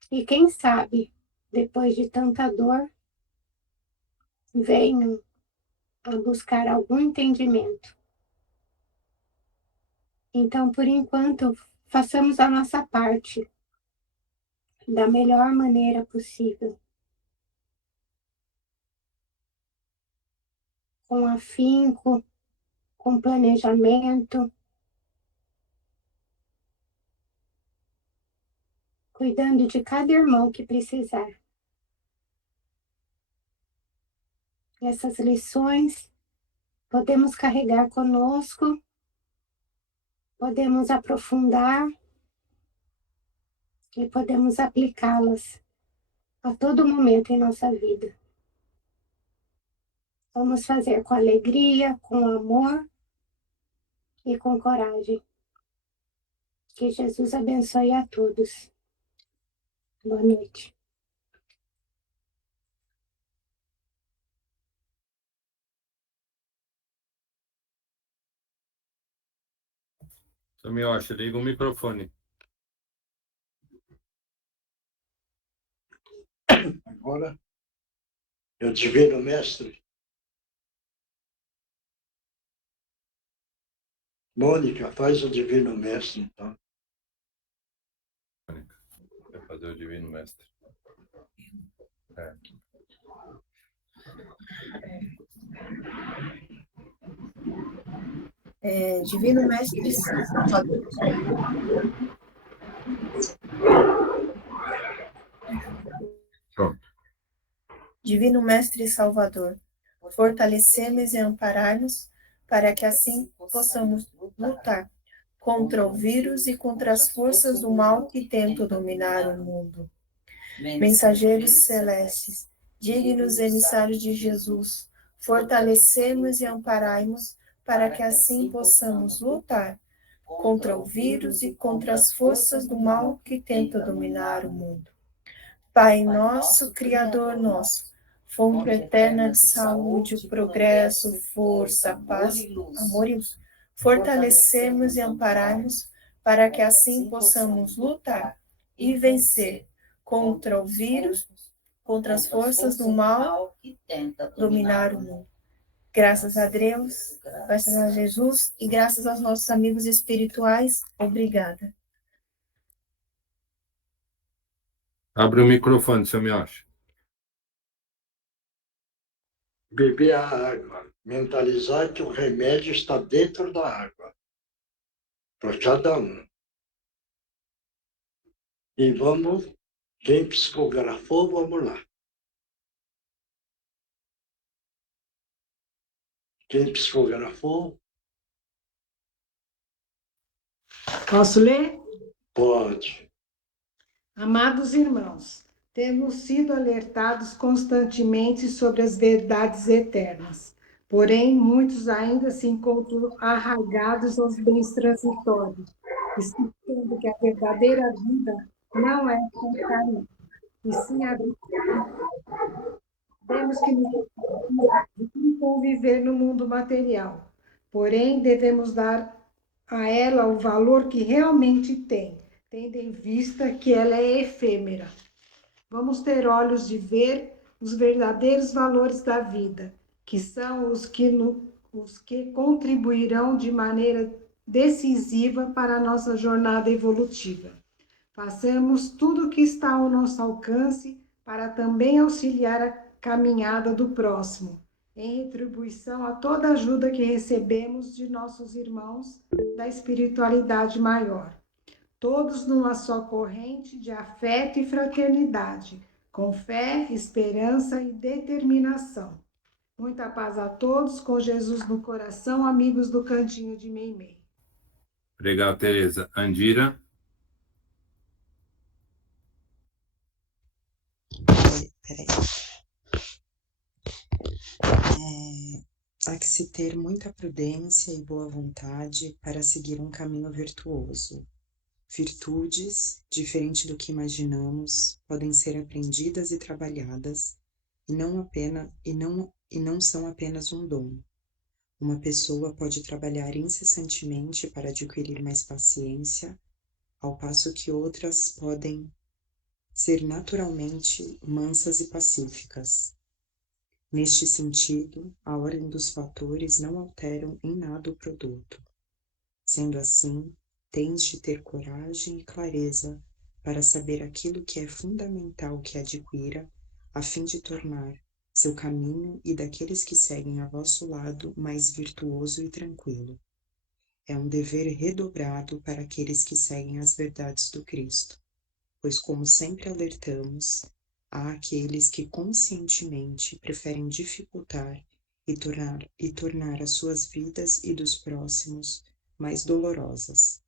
E quem sabe, depois de tanta dor, venham a buscar algum entendimento. Então, por enquanto, façamos a nossa parte da melhor maneira possível. Com afinco, com planejamento, cuidando de cada irmão que precisar. Essas lições podemos carregar conosco, podemos aprofundar e podemos aplicá-las a todo momento em nossa vida. Vamos fazer com alegria, com amor e com coragem. Que Jesus abençoe a todos. Boa noite. Samiocha, liga o microfone. Agora, eu divino mestre, Mônica, faz o Divino Mestre, então. Mônica, vai fazer o Divino Mestre. Divino Mestre Salvador. Pronto. Divino Mestre Salvador, fortalecemos e amparai-nos para que assim possamos lutar contra o vírus e contra as forças do mal que tentam dominar o mundo. Mensageiros celestes, dignos emissários de Jesus, fortalecemos e amparai-nos para que assim possamos lutar contra o vírus e contra as forças do mal que tentam dominar o mundo. Pai nosso, Criador nosso, fonte eterna de saúde, progresso, força, paz, amor e luz, fortalecemos e amparai-nos para que assim possamos lutar e vencer contra o vírus, contra as forças do mal que tentam dominar o mundo. Graças a Deus, graças a Jesus e graças aos nossos amigos espirituais, obrigada. Abre o microfone, seu Miocha. Beber a água. Mentalizar que o remédio está dentro da água. Para cada um. E vamos, quem psicografou, vamos lá. Quem psicografou? Posso ler? Pode. Amados irmãos, temos sido alertados constantemente sobre as verdades eternas. Porém, muitos ainda se encontram arraigados aos bens transitórios, esquecendo que a verdadeira vida não é contar, e sim a vida. Temos que nos conviver no mundo material. Porém, devemos dar a ela o valor que realmente tem, tendo em vista que ela é efêmera. Vamos ter olhos de ver os verdadeiros valores da vida, que são os que contribuirão de maneira decisiva para a nossa jornada evolutiva. Façamos tudo o que está ao nosso alcance para também auxiliar a caminhada do próximo, em retribuição a toda ajuda que recebemos de nossos irmãos da espiritualidade maior. Todos numa só corrente de afeto e fraternidade, com fé, esperança e determinação. Muita paz a todos, com Jesus no coração, amigos do Cantinho de Meimei. Obrigado, Tereza. Andira? Peraí. Há que se ter muita prudência e boa vontade para seguir um caminho virtuoso. Virtudes, diferente do que imaginamos, podem ser aprendidas e trabalhadas, e não são apenas um dom. Uma pessoa pode trabalhar incessantemente para adquirir mais paciência, ao passo que outras podem ser naturalmente mansas e pacíficas. Neste sentido, a ordem dos fatores não alteram em nada o produto. Sendo assim, tente ter coragem e clareza para saber aquilo que é fundamental que adquira, a fim de tornar seu caminho e daqueles que seguem a vosso lado mais virtuoso e tranquilo. É um dever redobrado para aqueles que seguem as verdades do Cristo, pois, como sempre alertamos, há aqueles que conscientemente preferem dificultar e tornar as suas vidas e dos próximos mais dolorosas.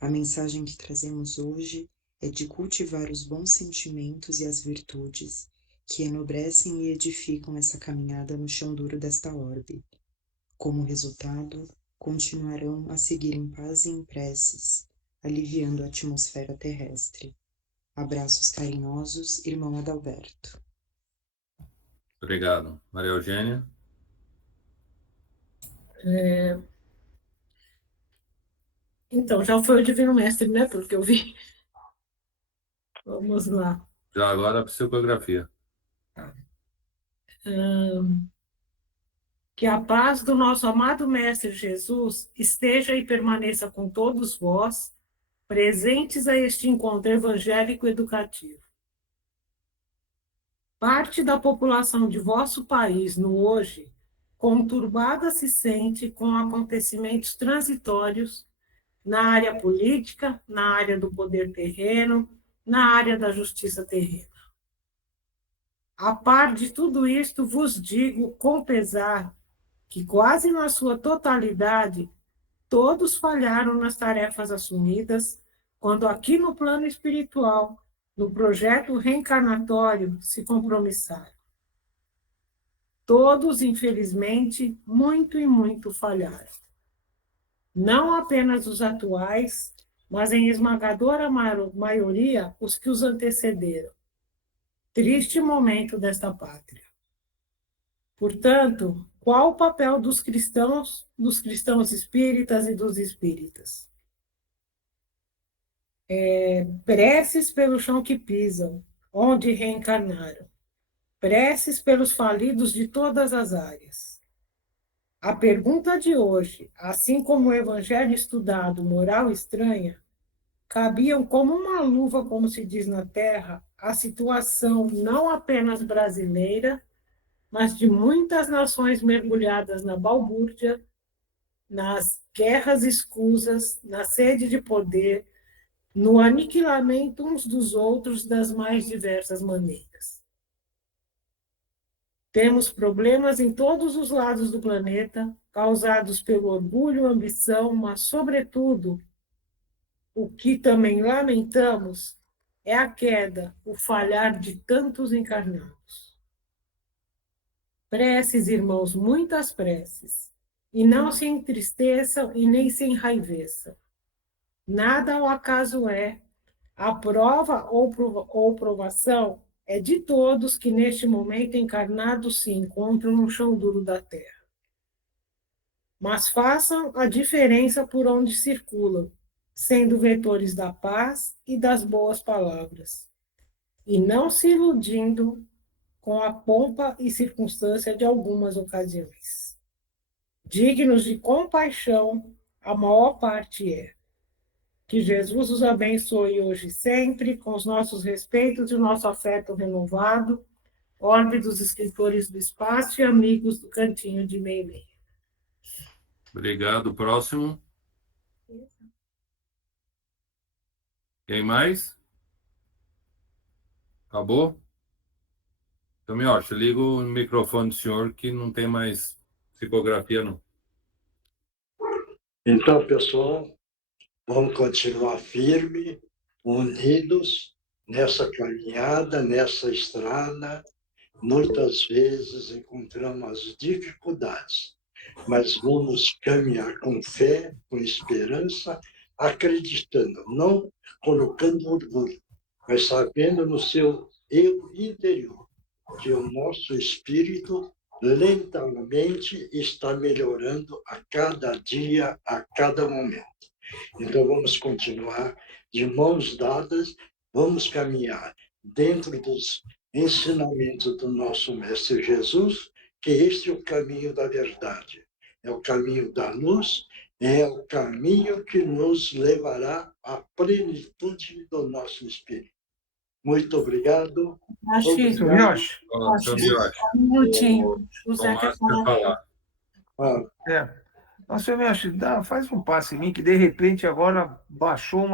A mensagem que trazemos hoje é de cultivar os bons sentimentos e as virtudes que enobrecem e edificam essa caminhada no chão duro desta orbe. Como resultado, continuarão a seguir em paz e em preces, aliviando a atmosfera terrestre. Abraços carinhosos, irmão Adalberto. Obrigado. Maria Eugênia? Então, já foi o Divino Mestre, né? Porque eu vi. Vamos lá. Já agora a psicografia. Que a paz do nosso amado Mestre Jesus esteja e permaneça com todos vós, presentes a este encontro evangélico educativo. Parte da população de vosso país, no hoje, conturbada se sente com acontecimentos transitórios na área política, na área do poder terreno, na área da justiça terrena. A par de tudo isto, vos digo com pesar que quase na sua totalidade todos falharam nas tarefas assumidas quando aqui no plano espiritual, no projeto reencarnatório, se compromissaram. Todos, infelizmente, muito e muito falharam. Não apenas os atuais, mas em esmagadora maioria os que os antecederam. Triste momento desta pátria. Portanto, qual o papel dos cristãos espíritas e dos espíritas? Preces pelo chão que pisam, onde reencarnaram. Preces pelos falidos de todas as áreas. A pergunta de hoje, assim como o evangelho estudado, moral estranha, cabiam como uma luva, como se diz na terra, a situação não apenas brasileira, mas de muitas nações mergulhadas na balbúrdia, nas guerras escusas, na sede de poder, no aniquilamento uns dos outros das mais diversas maneiras. Temos problemas em todos os lados do planeta, causados pelo orgulho, ambição, mas, sobretudo, o que também lamentamos é a queda, o falhar de tantos encarnados. Preces, irmãos, muitas preces, e não se entristeçam e nem se enraiveçam. Nada ao acaso é, a prova ou provação é de todos que neste momento encarnados se encontram no chão duro da terra. Mas façam a diferença por onde circulam, sendo vetores da paz e das boas palavras, e não se iludindo com a pompa e circunstância de algumas ocasiões. Dignos de compaixão, a maior parte é. Que Jesus os abençoe hoje e sempre, com os nossos respeitos e o nosso afeto renovado, orbe dos escritores do espaço e amigos do Cantinho de Meio-Meia. Obrigado. Próximo. Quem mais? Acabou? Então, Miocha, liga o microfone do senhor que não tem mais psicografia, não. Então, pessoal, vamos continuar firme, unidos nessa caminhada, nessa estrada. Muitas vezes encontramos as dificuldades, mas vamos caminhar com fé, com esperança, acreditando, não colocando orgulho, mas sabendo no seu eu interior que o nosso espírito lentamente está melhorando a cada dia, a cada momento. Então, vamos continuar de mãos dadas, vamos caminhar dentro dos ensinamentos do nosso Mestre Jesus, que este é o caminho da verdade, é o caminho da luz, é o caminho que nos levará à plenitude do nosso espírito. Muito obrigado. Seu Miocha. Um minutinho. José quer falar. Seu Miocha, faz um passe em mim, que de repente agora baixou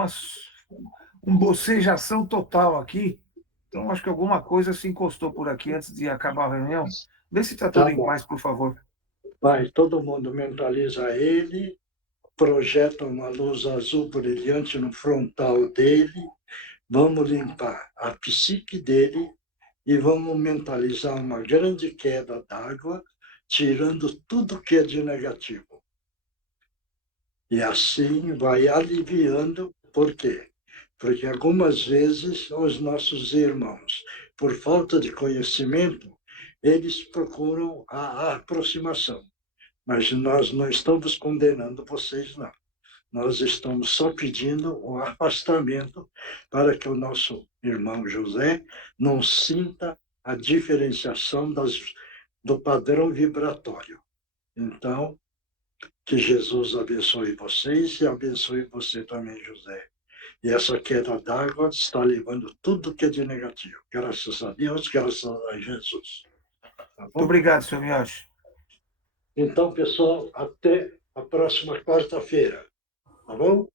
um bocejação total aqui. Então, acho que alguma coisa se encostou por aqui antes de acabar a reunião. Vê se está tudo em paz, por favor. Vai, todo mundo mentaliza ele, projeta uma luz azul brilhante no frontal dele, vamos limpar a psique dele e vamos mentalizar uma grande queda d'água, tirando tudo que é de negativo. E assim vai aliviando, por quê? Porque algumas vezes os nossos irmãos, por falta de conhecimento, eles procuram a aproximação. Mas nós não estamos condenando vocês, não. Nós estamos só pedindo o afastamento para que o nosso irmão José não sinta a diferenciação do padrão vibratório. Então, que Jesus abençoe vocês e abençoe você também, José. E essa queda d'água está levando tudo que é de negativo. Graças a Deus, graças a Jesus. Tá bom? Muito obrigado, senhor Miyoshi. Então, pessoal, até a próxima quarta-feira. Tá bom?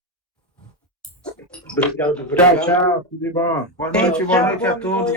Obrigado, obrigado. Tchau, tchau. Tudo de bom. Boa noite a todos.